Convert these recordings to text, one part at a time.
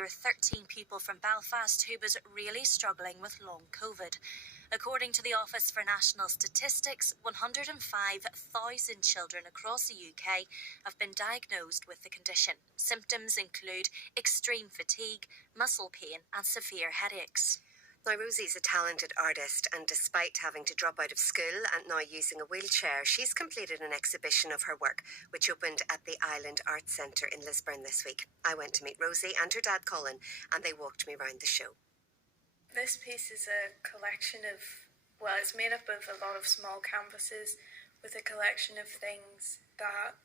hear 13 people from Belfast who was really struggling with long COVID. According to the Office for National Statistics, 105,000 children across the UK have been diagnosed with the condition. Symptoms include extreme fatigue, muscle pain and severe headaches. Now, Rosie's a talented artist, and despite having to drop out of school and now using a wheelchair, she's completed an exhibition of her work, which opened at the Island Arts Centre in Lisburn this week. I went to meet Rosie and her dad Colin, and they walked me around the show. This piece is a collection of, it's made up of a lot of small canvases with a collection of things that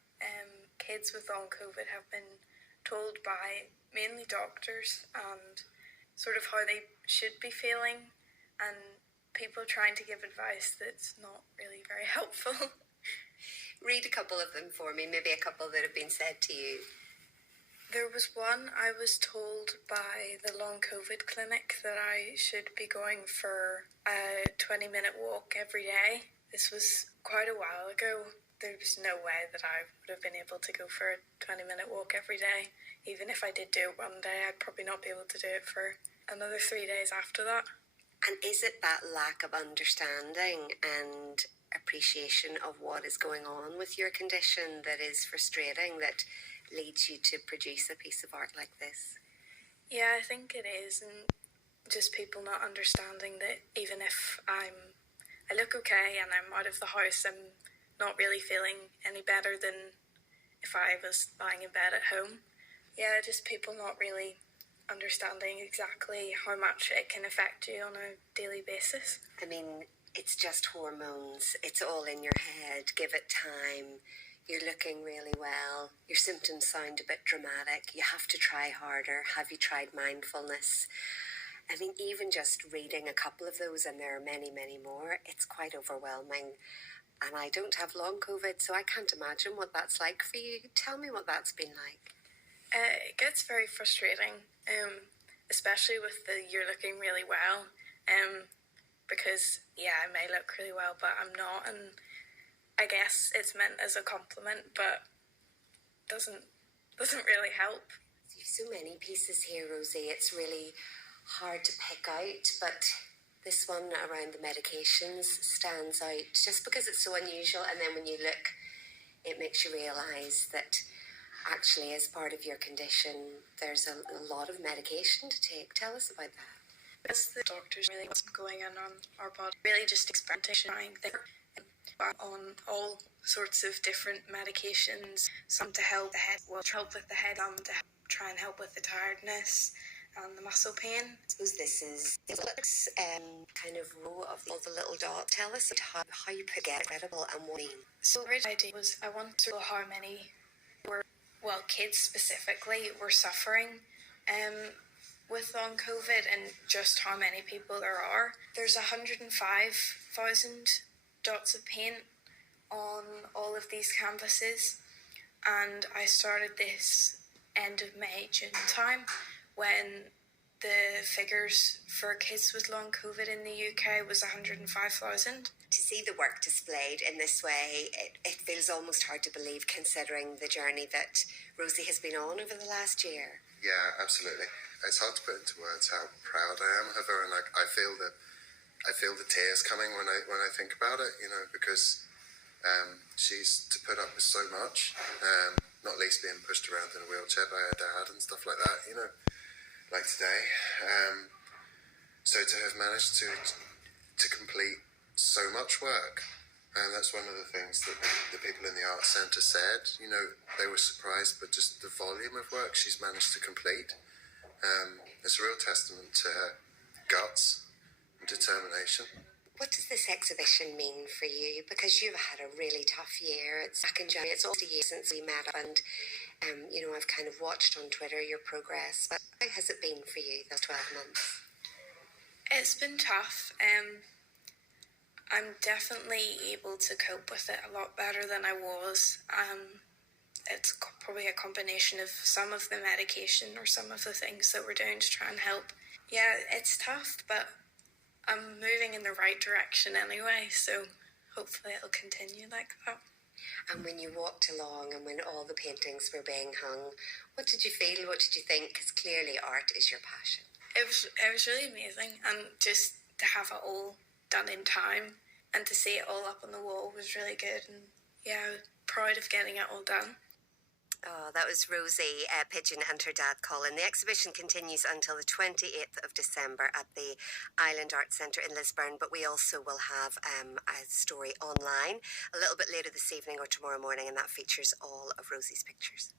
kids with long COVID have been told by mainly doctors, and sort of how they should be feeling, and people trying to give advice that's not really very helpful. Read a couple of them for me, maybe a couple that have been said to you. There was one I was told by the long COVID clinic that I should be going for a 20-minute walk every day. This was quite a while ago. There was no way that I would have been able to go for a 20-minute walk every day. Even if I did do it one day, I'd probably not be able to do it for another 3 days after that. And is it that lack of understanding and appreciation of what is going on with your condition that is frustrating, that leads you to produce a piece of art like this? Yeah, I think it is, and just people not understanding that even if I look okay and I'm out of the house, I'm not really feeling any better than if I was lying in bed at home. Yeah, just people not really understanding exactly how much it can affect you on a daily basis. I mean, it's just hormones. It's all in your head. Give it time. You're looking really well. Your symptoms sound a bit dramatic. You have to try harder. Have you tried mindfulness? I mean, even just reading a couple of those, and there are many, many more, it's quite overwhelming. And I don't have long COVID, so I can't imagine what that's like for you. Tell me what that's been like. It gets very frustrating, especially with the "you're looking really well," because, I may look really well, but I'm not, and I guess it's meant as a compliment, but doesn't really help. You've so many pieces here, Rosie. It's really hard to pick out, but this one around the medications stands out just because it's so unusual, and then when you look, it makes you realise that actually, as part of your condition, there's a lot of medication to take. Tell us about that. As the doctors really what's going on our body, really just experimentation, trying things on all sorts of different medications, some to help the head, help with the head, to try and help with the tiredness and the muscle pain. I suppose this is kind of row of all the little dots. Tell us how you put it incredible and what you mean. So the original idea was I wanted to know how many kids specifically were suffering with long COVID, and just how many people there are. There's 105,000 dots of paint on all of these canvases, and I started this end of May, June time, when the figures for kids with long COVID in the UK was 105,000. To see the work displayed in this way, it feels almost hard to believe, considering the journey that Rosie has been on over the last year. Yeah, absolutely. It's hard to put into words how proud I am of her, and I feel the tears coming when I think about it, because she's to put up with so much, not least being pushed around in a wheelchair by her dad and stuff like that, like today. So to have managed to complete so much work, and that's one of the things that the people in the Arts Centre said. They were surprised, but just the volume of work she's managed to complete. It's a real testament to her guts and determination. What does this exhibition mean for you? Because you've had a really tough year. It's back in January. It's almost a year since we met, and I've kind of watched on Twitter your progress. But how has it been for you those 12 months? It's been tough. I'm definitely able to cope with it a lot better than I was. It's probably a combination of some of the medication or some of the things that we're doing to try and help. Yeah, it's tough, but I'm moving in the right direction anyway, so hopefully it'll continue like that. And when you walked along and when all the paintings were being hung, what did you feel? What did you think? Because clearly art is your passion. It was really amazing, and just to have it all done in time and to see it all up on the wall was really good. And yeah, I was proud of getting it all done. Oh, that was Rosie Pigeon and her dad Colin. The exhibition continues until the 28th of December at the Island Arts Centre in Lisburn, but we also will have a story online a little bit later this evening or tomorrow morning, and that features all of Rosie's pictures.